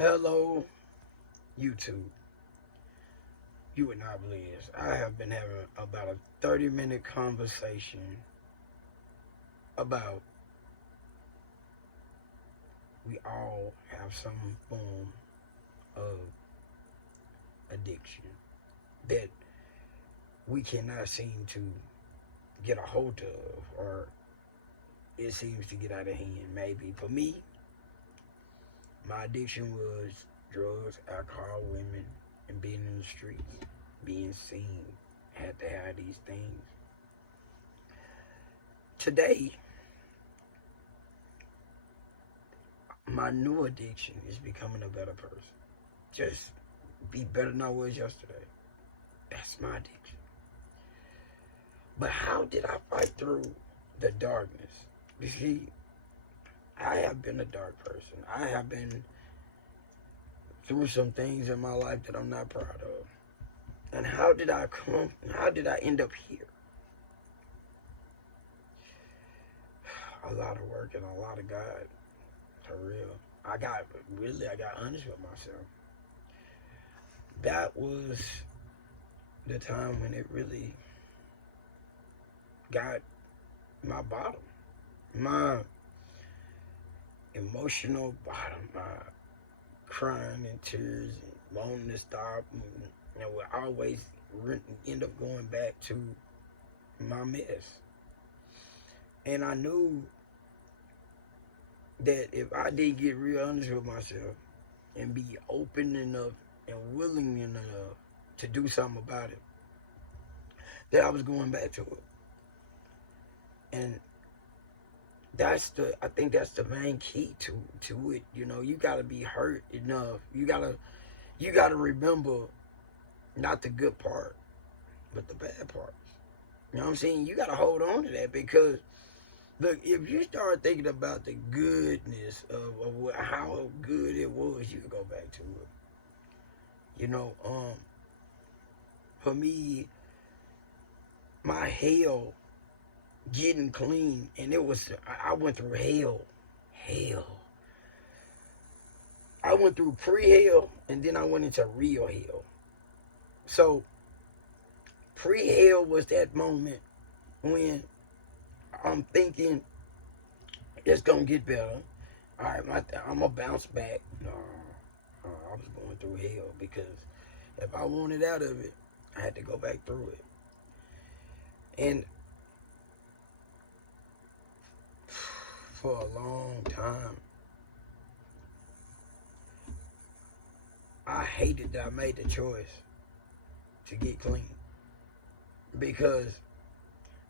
Hello, YouTube. You would not believe this. I have been having about a 30-minute conversation about we all have some form of addiction that we cannot seem to get a hold of, or it seems to get out of hand. Maybe for me, my addiction was drugs, alcohol, women, and being in the streets, being seen. Had to have these things. Today, my new addiction is becoming a better person. Just be better than I was yesterday. That's my addiction. But how did I fight through the darkness? You see, I have been a dark person. I have been through some things in my life that I'm not proud of. And how did I end up here? A lot of work and a lot of God, for real. I got honest with myself. That was the time when it really got my bottom, my emotional bottom, my crying and tears and wanting to stop, and would always end up going back to my mess. And I knew that if I did get real honest with myself and be open enough and willing enough to do something about it, that I was going back to it. And I think that's the main key to it. You gotta be hurt enough. You gotta remember not the good part, but the bad parts. You know what I'm saying? You gotta hold on to that, because look, if you start thinking about the goodness of how good it was, you can go back to it. For me, my hell getting clean, and I went through hell. I went through pre-hell, and then I went into real hell. So, pre-hell was that moment when I'm thinking it's gonna get better. All right, I'm gonna bounce back. No, I was going through hell, because if I wanted out of it, I had to go back through it. And for a long time, I hated that I made the choice to get clean, because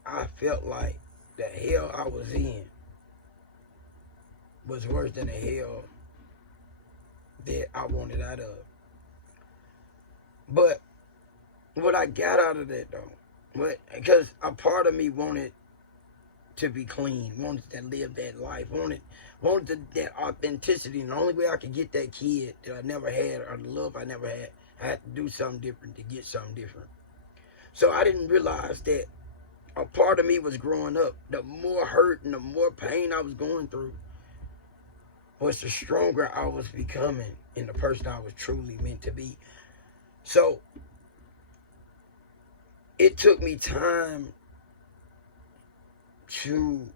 I felt like the hell I was in was worse than the hell that I wanted out of. But what I got out of that, though, because a part of me wanted to be clean, wanted to live that life, wanted that authenticity. And the only way I could get that kid that I never had, or the love I never had, I had to do something different to get something different. So I didn't realize that a part of me was growing up. The more hurt and the more pain I was going through was the stronger I was becoming in the person I was truly meant to be. So it took me time to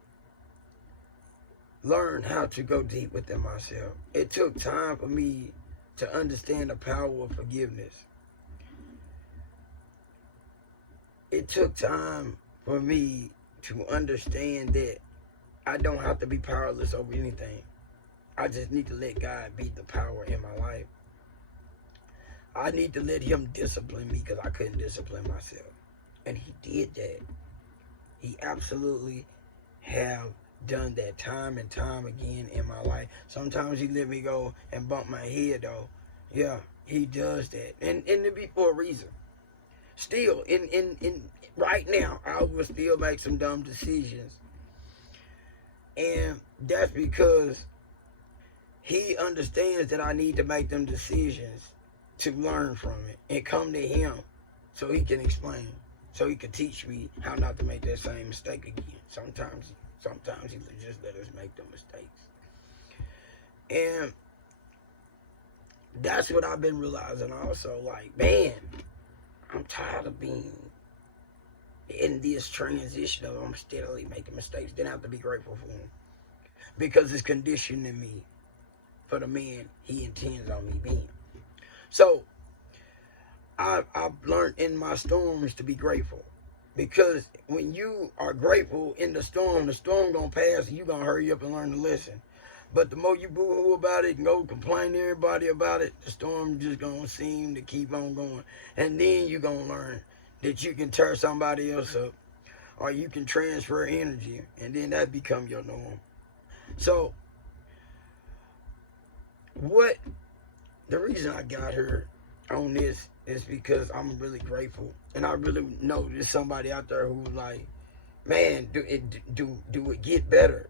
learn how to go deep within myself. It took time for me to understand the power of forgiveness. It took time for me to understand that I don't have to be powerless over anything. I just need to let God be the power in my life. I need to let Him discipline me, because I couldn't discipline myself. And He did that. He absolutely have done that time and time again in my life. Sometimes He let me go and bump my head, though. Yeah, He does that. And it be for a reason. Still, in right now, I will still make some dumb decisions. And that's because He understands that I need to make them decisions to learn from it and come to Him so He can explain, so He can teach me how not to make that same mistake again. Sometimes He just let us make the mistakes. And That's what I've been realizing also. Like, man, I'm tired of being in this transition of I'm steadily making mistakes. Then I have to be grateful for them. Because it's conditioning me for the man he intends on me being. So, I've learned in my storms to be grateful. Because when you are grateful in the storm gonna pass and you gonna hurry up and learn the lesson. But the more you boo-hoo about it and go complain to everybody about it, the storm just gonna seem to keep on going. And then you gonna learn that you can tear somebody else up or you can transfer energy, and then that become your norm. So, the reason I got here on this is because I'm really grateful, and I really know there's somebody out there who like, man, do it get better?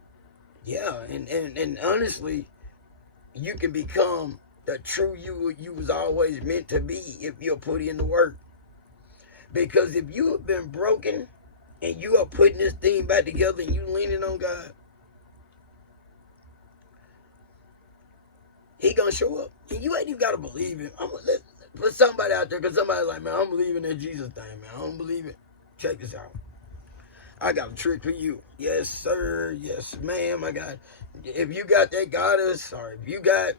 Yeah, and honestly, you can become the true you was always meant to be if you'll put in the work. Because if you have been broken and you are putting this thing back together and you leaning on God, He gonna show up. And you ain't even gotta believe it. Let's put somebody out there, because somebody's like, man, I'm believing that Jesus thing, man. I don't believe it. Check this out. I got a trick for you. Yes, sir. Yes, ma'am. If you got that goddess, or if you got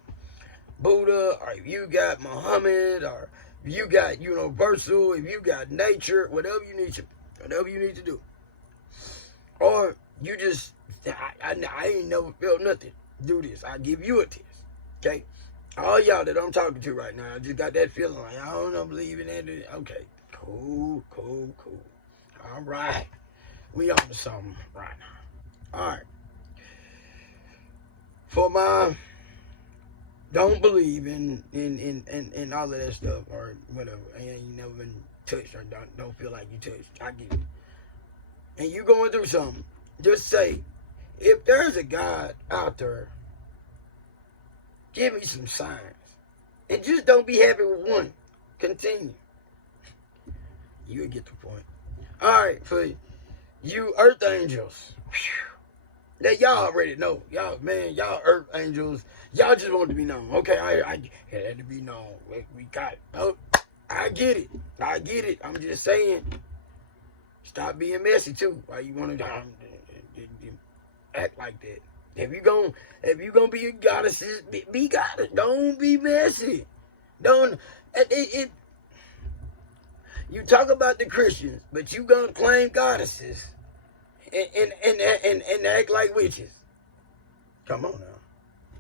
Buddha, or if you got Muhammad, or if you got universal, if you got nature, whatever you need to do. Or you just, I ain't never felt nothing. Do this. I give you a test. Okay? All y'all that I'm talking to right now, I just got that feeling like, I don't believe in that. Okay. Cool. All right. We on to something right now. All right. For my don't believe in all of that stuff or whatever, and you never been touched or don't feel like you touched, I get it. And you going through something, just say, if there's a God out there, give me some signs. And just don't be happy with one. Continue. You'll get the point. All right, for you earth angels. Whew. That y'all already know. Y'all earth angels. Y'all just want to be known. Okay, I had to be known. We got it. Oh, I get it. I'm just saying. Stop being messy too. Why you want to act like that? If you gonna be a goddess, be goddess. Don't be messy. Don't it. You talk about the Christians, but you gonna claim goddesses and act like witches. Come on now.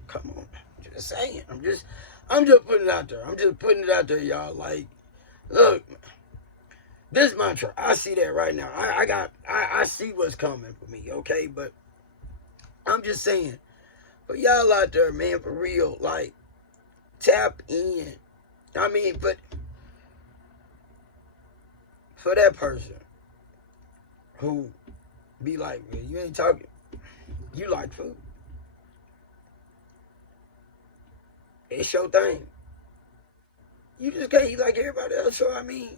Come on. Just saying. I'm just putting it out there. I'm just putting it out there, y'all. Like, look, this mantra, I see that right now. I see what's coming for me, okay? But I'm just saying, for y'all out there, man, for real, like, tap in. I mean, but for that person who be like, man, you ain't talking, you like food. It's your thing. You just can't eat like everybody else. So I mean,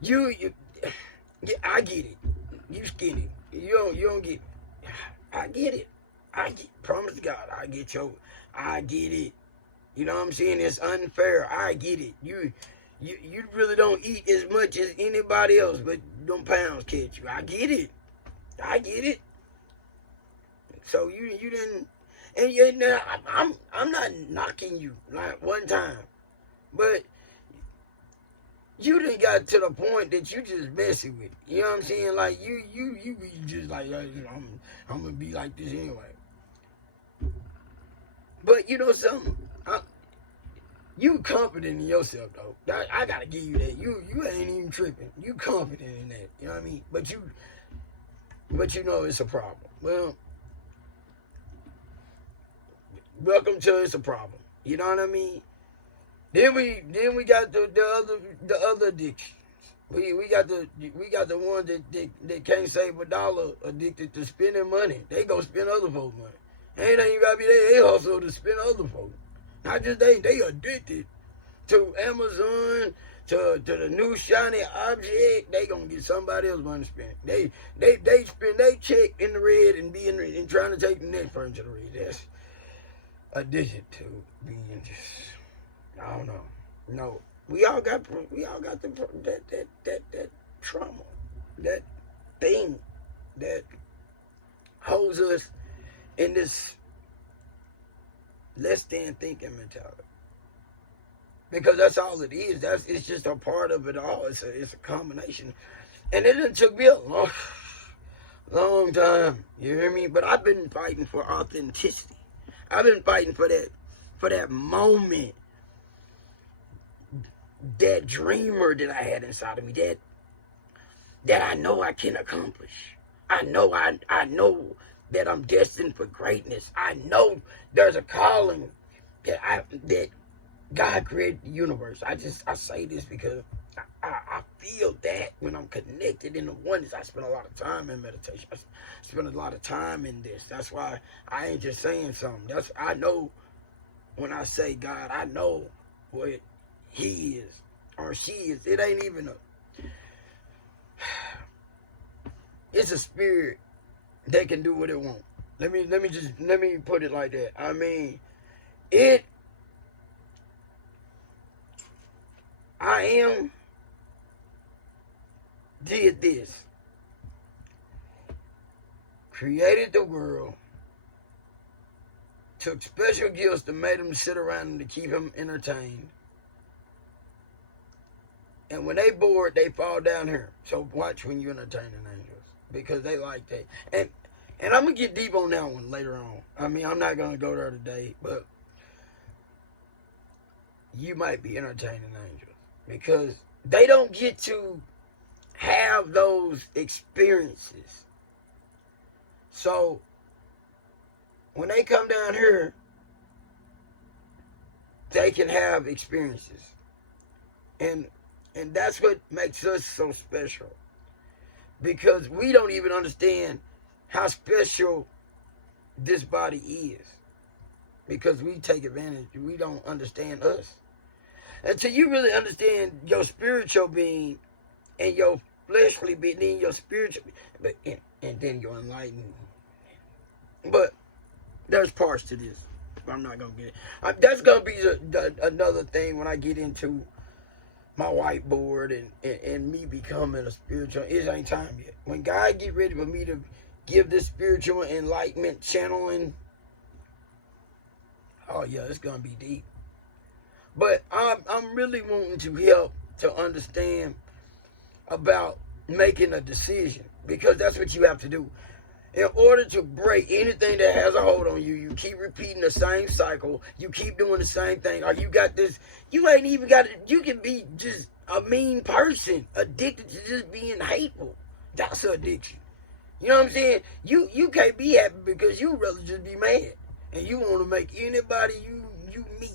yeah, I get it. You skinny. You don't get it. I get it. Promise to God, I get it. You know what I'm saying? It's unfair. I get it. You really don't eat as much as anybody else, but them pounds catch you. I get it. So you didn't, and I'm not knocking you like one time, but you done got to the point that you just messing with it. You know what I'm saying? Like you be just like, I'm gonna be like this anyway. But you know something? You confident in yourself though. I gotta give you that. You ain't even tripping. You confident in that. You know what I mean? But you know it's a problem. Well, welcome to it's a problem. You know what I mean? Then we got the other addictions. We got the ones that can't save a dollar, addicted to spending money. They go spend other folks' money. Ain't even gotta be there. They hustle to spend other folks. Not just they addicted to Amazon, to the new shiny object. They gonna get somebody else money to spend. They spend they check in the red and trying to take the next person to the red. addicted to being just, I don't know. No, we all got that trauma, that thing that holds us in this less than thinking mentality. Because that's all it is. It's just a part of it all. It's a combination. And it took me a long time. You hear me? But I've been fighting for authenticity. I've been fighting for that moment, that dreamer that I had inside of me, that I know I can accomplish. I know that I'm destined for greatness. I know there's a calling that God created the universe. I say this because I feel that when I'm connected in the oneness. I spend a lot of time in meditation. I spend a lot of time in this. That's why I ain't just saying something. I know when I say God, I know what he is or she is. It ain't even it's a spirit that can do what it wants. Let me put it like that. I mean, I am did this. Created the world. Took special gifts to make them sit around him to keep him entertained. And when they bored, they fall down here. So watch when you entertaining angels. Because they like that. And I'm going to get deep on that one later on. I mean, I'm not going to go there today. But you might be entertaining angels. Because they don't get to have those experiences. So when they come down here, they can have experiences. And that's what makes us so special. Because we don't even understand how special this body is. Because we take advantage. We don't understand us. Until you really understand your spiritual being and your fleshly being, then your spiritual, and then you're enlightened. But there's parts to this. I'm not going to get it. That's going to be another thing when I get into my whiteboard and me becoming a spiritual. It ain't time yet. When God get ready for me to give this spiritual enlightenment channeling, oh yeah, it's going to be deep. But I'm really wanting to help to understand about making a decision, because that's what you have to do. In order to break anything that has a hold on you, you keep repeating the same cycle. You keep doing the same thing. Or you got this, you ain't even got it. You can be just a mean person, addicted to just being hateful. That's an addiction. You know what I'm saying? You can't be happy because you rather just be mad. And you want to make anybody you meet,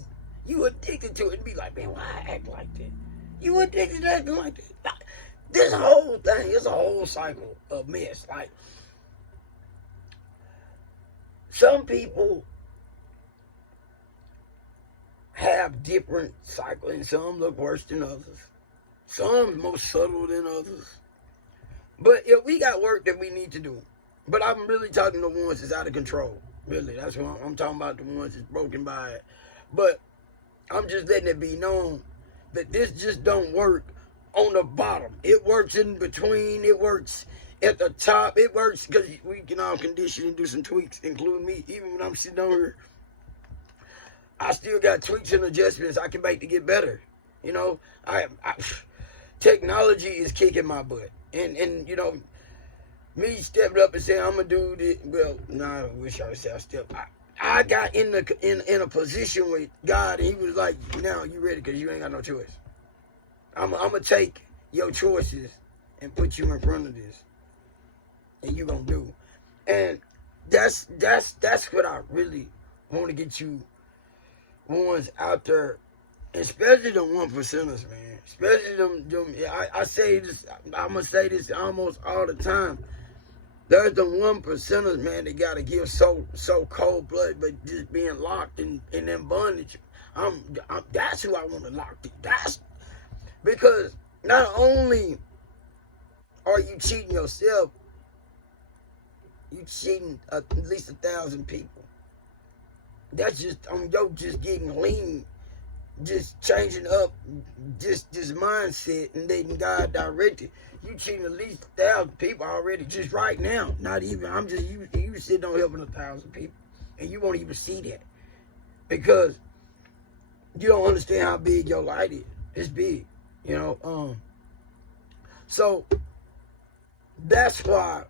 you addicted to it and be like, man, why I act like that? You addicted to acting like that. This whole thing is a whole cycle of mess. Like, some people have different cycles, and some look worse than others. Some more subtle than others. But if we got work that we need to do, but I'm really talking the ones that's out of control. Really, that's what I'm talking about, the ones that's broken by it. But I'm just letting it be known that this just don't work on the bottom. It works in between. It works at the top. It works because we can all condition and do some tweaks, including me. Even when I'm sitting on here, I still got tweaks and adjustments I can make to get better. You know, technology is kicking my butt. And you know, me stepping up and saying I'm gonna do this. Well, I wish I would say I stepped. I got in a position with God, and He was like, "Now you ready? Because you ain't got no choice. I'm gonna take your choices and put you in front of this, and you gonna do." And that's what I really want to get you ones out there, especially the 1%ers, man. Especially them. I say this. I'm gonna say this almost all the time. There's the 1%ers, man, that gotta give so cold blood, but just being locked in them bondage. That's who I want to lock. That's because not only are you cheating yourself, you cheating at least 1,000 people. That's just just getting lean, just changing up this mindset and letting God direct it. You cheating at least 1,000 people already just right now. Not even, I'm just, you sitting on helping 1,000 people. And you won't even see that. Because you don't understand how big your light is. It's big, you know. So that's why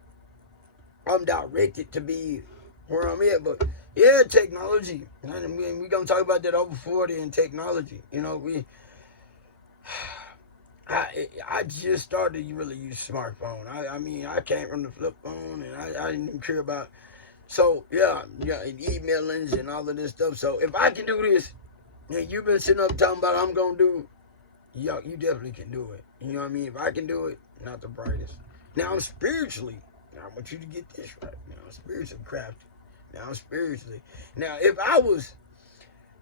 I'm directed to be where I'm at. But yeah, technology. And we're gonna talk about that over 40 in technology. You know, I just started to really use smartphone. I mean, I came from the flip phone, and I didn't even care about. So yeah, and emailings and all of this stuff. So if I can do this, and you've been sitting up talking about I'm gonna do, yeah, you definitely can do it. You know what I mean? If I can do it, not the brightest. Now I'm spiritually. Now I want you to get this right. Now I'm spiritually crafted. Now I'm spiritually. Now if I was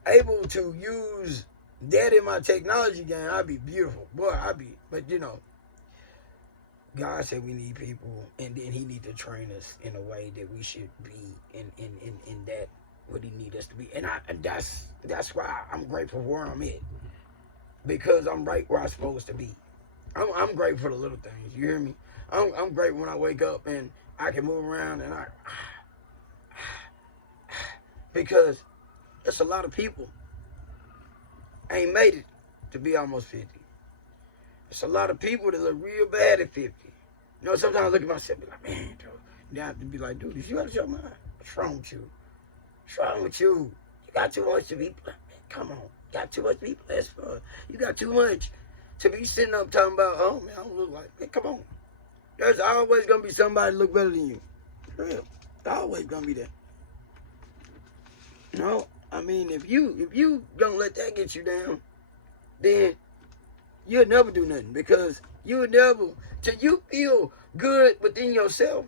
able to use that in my technology game, I'd be beautiful. Boy, I'd be. But you know, God said we need people, and then He need to train us in a way that we should be in that what He need us to be. And that's why I'm grateful for where I'm at, because I'm right where I'm supposed to be. I'm grateful for the little things. You hear me? I'm grateful when I wake up and I can move around and because there's a lot of people ain't made it to be almost 50. There's a lot of people that look real bad at 50. You know, sometimes I look at myself and be like, man, dude. You have to be like, dude, you out of your mind. What's wrong with you? What's wrong with you? You got too much to be blessed. Come on. You got too much to be blessed for. You got too much to be sitting up talking about, oh, man, I don't look like, man, come on. There's always going to be somebody look better than you. For real. There's always going to be that. You know? I mean, if you don't let that get you down, then you'll never do nothing, because you'll never, till you feel good within yourself,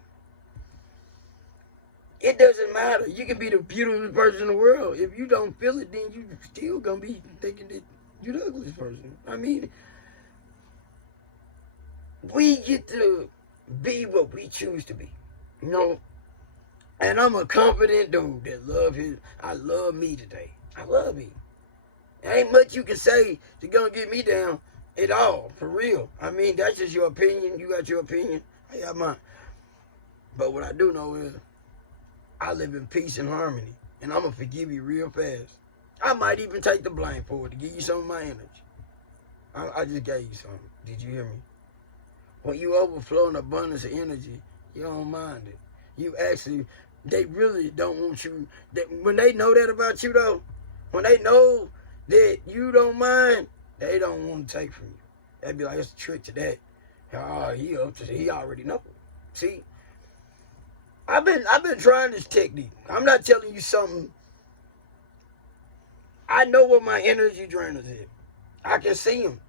it doesn't matter. You can be the beautiful person in the world. If you don't feel it, then you still gonna be thinking that you're the ugliest person. I mean, we get to be what we choose to be, you know? And I'm a confident dude that I love me today. I love me. There ain't much you can say to gonna get me down at all, for real. I mean, that's just your opinion. You got your opinion. I got mine. But what I do know is I live in peace and harmony, and I'm gonna forgive you real fast. I might even take the blame for it to give you some of my energy. I just gave you something. Did you hear me? When you overflow an abundance of energy, you don't mind it. You actually, they really don't want you. When they know that about you, though, when they know that you don't mind, they don't want to take from you. They'd be like, it's a trick to that. Oh, he already know. See, I've been trying this technique. I'm not telling you something. I know what my energy drainers is. I can see them.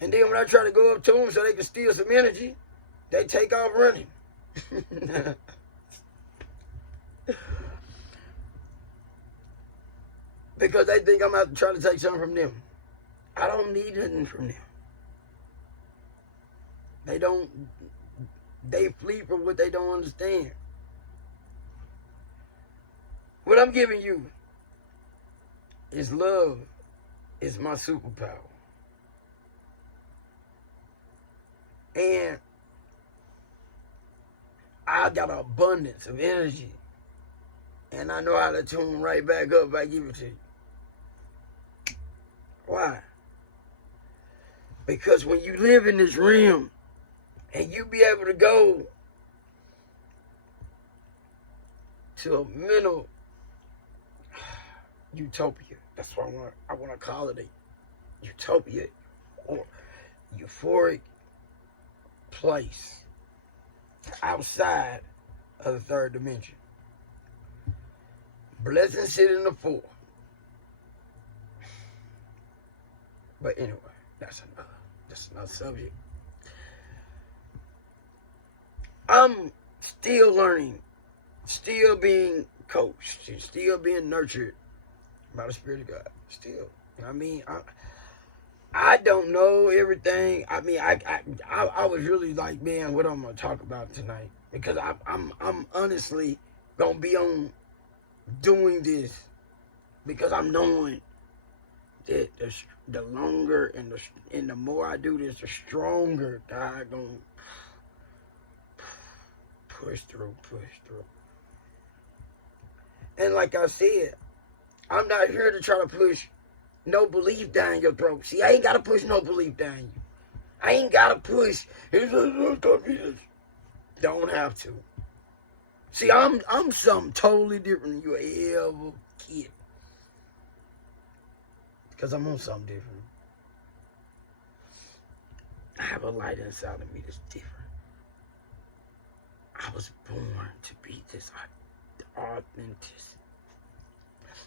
And then when I try to go up to them so they can steal some energy, they take off running. Because they think I'm out to try to take something from them. I don't need nothing from them. They flee from what they don't understand. What I'm giving you is love. Is my superpower. And I got an abundance of energy. And I know how to tune right back up if I give it to you. Why? Because when you live in this realm and you be able to go to a mental utopia. That's what I want to call it, a utopia or euphoric place outside of the third dimension. Blessings sit in the fourth. But anyway, that's another subject. I'm still learning, still being coached, still being nurtured by the Spirit of God. Still, I mean, I don't know everything. I mean, I was really like, man, what I'm gonna talk about tonight, because I'm honestly gonna be on doing this Because I'm knowing that the longer and the more I do this, the stronger God gonna push through. And like I said, I'm not here to try to push no belief down your throat. See, I ain't gotta push no belief down you. I ain't gotta push. Don't have to. See, I'm something totally different than you ever kid. Because I'm on something different. I have a light inside of me that's different. I was born to be this authenticity.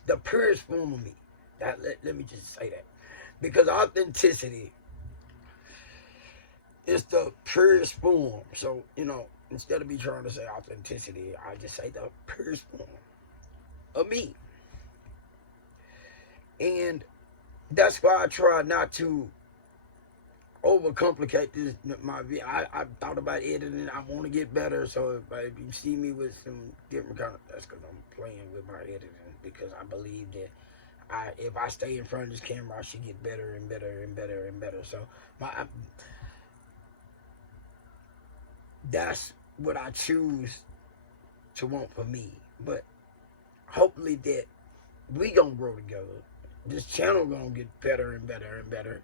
The purest form of me. Let me just say that. Because authenticity is the purest form. So, instead of me trying to say authenticity, I just say the purest form of me. And that's why I try not to overcomplicate this. I thought about editing. I want to get better. So if you see me with some different kind of, that's because I'm playing with my editing. Because I believe that if I stay in front of this camera, I should get better and better and better and better. So that's what I choose to want for me. But hopefully that we gonna grow together. This channel gonna get better and better and better.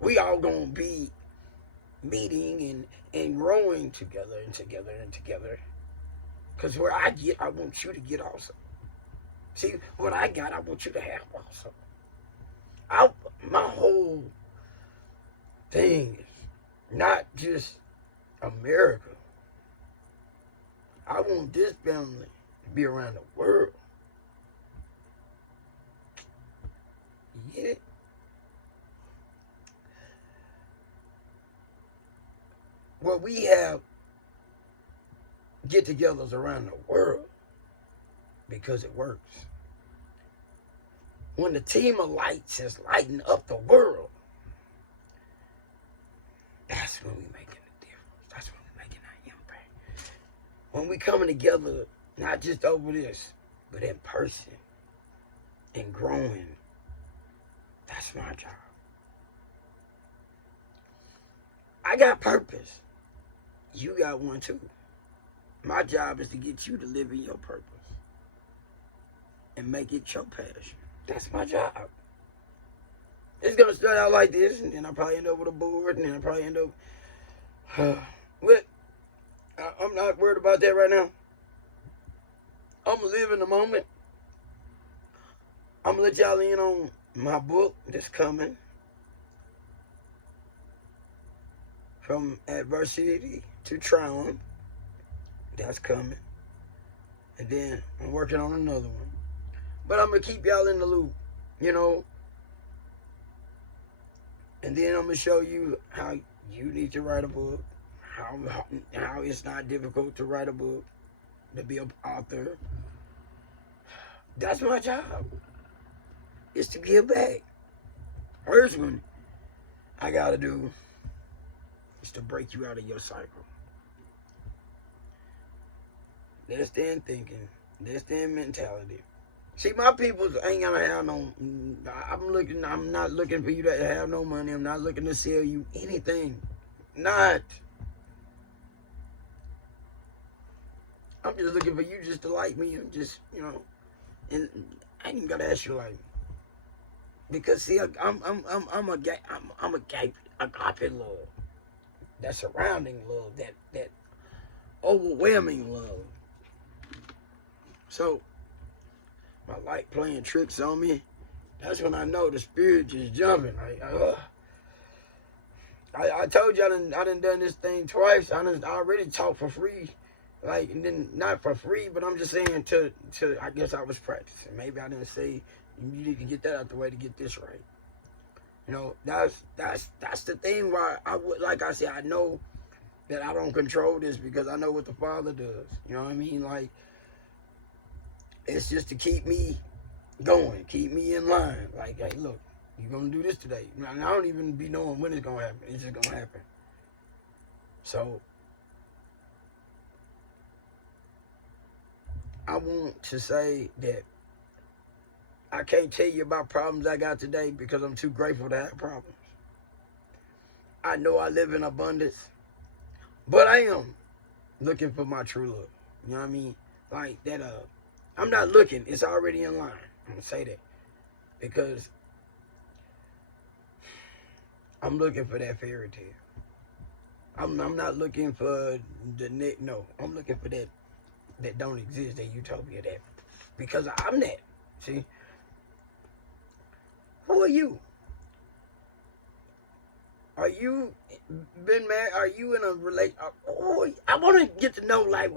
We all gonna be meeting and growing together and together and together. Because where I get, I want you to get also. See, what I got, I want you to have also. My whole thing is not just America. I want this family to be around the world. You get it? Well, we have get-togethers around the world because it works. When the team of lights is lighting up the world, that's when we making a difference. That's when we making our impact. When we coming together, not just over this, but in person and growing, that's my job. I got purpose. You got one too. My job is to get you to live in your purpose and make it your passion. That's my job. It's gonna start out like this, and then I'll probably end up with a board, and then I'll probably end up with. I'm not worried about that right now. I'm gonna live in the moment. I'm gonna let y'all in on my book that's coming. From Adversity to Triumph. That's coming. And then I'm working on another one. But I'm going to keep y'all in the loop, And then I'm going to show you how you need to write a book. How it's not difficult to write a book. To be an author. That's my job. Is to give back. First one I got to do is to break you out of your cycle. That's their thinking. That's their mentality. See, my people ain't gonna have no. I'm not looking for you to have no money. I'm not looking to sell you anything. Not. I'm just looking for you just to like me and just, and I ain't even gotta ask you to like me. Because see, I'm agape love. That surrounding love, that overwhelming love. So, my light playing tricks on me, that's when I know the spirit just jumping. I told you I done done this thing twice. I already taught for free. And then not for free, but I'm just saying to I guess I was practicing. Maybe I didn't say you need to get that out the way to get this right. That's the thing why like I said, I know that I don't control this because I know what the Father does. You know what I mean? It's just to keep me going, keep me in line. Hey, look, you're gonna do this today. I don't even be knowing when it's gonna happen. It's just gonna happen. So I want to say that I can't tell you about problems I got today because I'm too grateful to have problems. I know I live in abundance, but I am looking for my true love. You know what I mean? Like that, I'm not looking. It's already in line. I'm going to say that. Because I'm looking for that fairy tale. I'm not looking for the no. I'm looking for that don't exist, that utopia, that, because I'm that. See, who are you? Are you been married? Are you in a relation? Oh, I want to get to know. Like,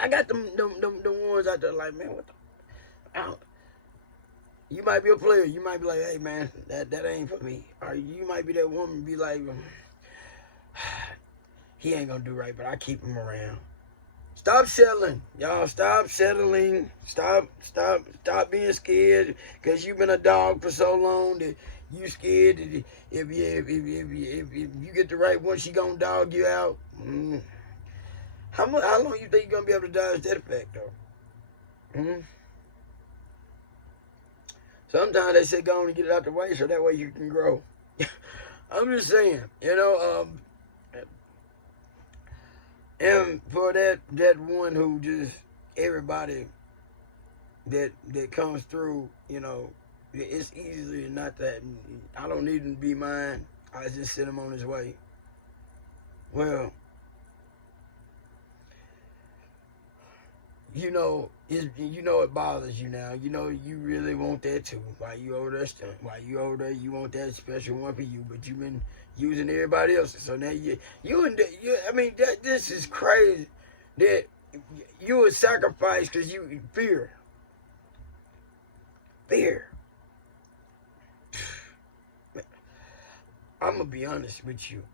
I got them ones out there. Like, man, what the? You might be a player. You might be like, hey, man, that ain't for me. Or you might be that woman, be like, he ain't gonna do right, but I keep him around. Stop settling, y'all. Stop settling. Stop being scared because you've been a dog for so long that you scared that if you get the right one, she gonna dog you out. How long you think you're gonna be able to dodge that effect though? Sometimes they say go on and get it out the way so that way you can grow. I'm just saying, you know, and for that one who just, everybody that comes through, you know, it's easily not that, I don't need him to be mine. I just send him on his way. Well, you know, it bothers you now. You know, you really want that too. While you over there, you want that special one for you, but you've been using everybody else's. So now I mean, this is crazy that you would sacrifice because you fear. I'm gonna be honest with you.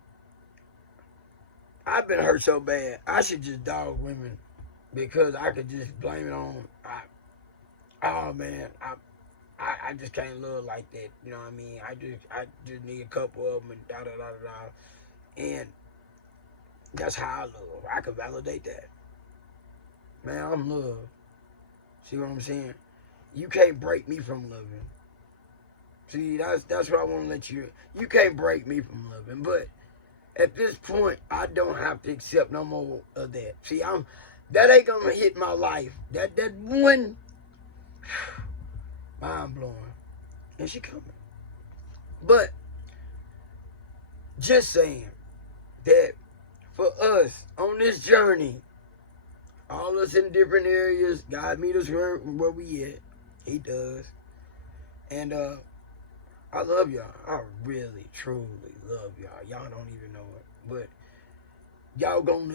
I've been hurt so bad. I should just dog women. Because I could just blame it on, oh man, I just can't love like that. You know what I mean? I just need a couple of them and da da da da da. And that's how I love. I can validate that. Man, I'm love. See what I'm saying? You can't break me from loving. See, that's what I want to let you. You can't break me from loving. But at this point, I don't have to accept no more of that. See, that ain't gonna hit my life. That one, mind blowing. And she coming. But just saying that for us on this journey, all us in different areas, God meet us where we at. He does. And I love y'all. I really, truly love y'all. Y'all don't even know it. But y'all gonna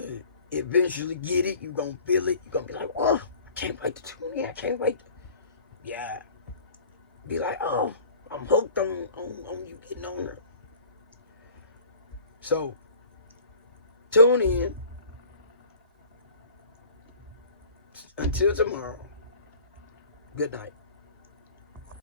eventually get it. You gonna feel it. You gonna be like, oh, I can't wait to tune in. I can't wait. Yeah. Be like, oh, I'm hooked on you getting on her. So, tune in. Until tomorrow. Good night.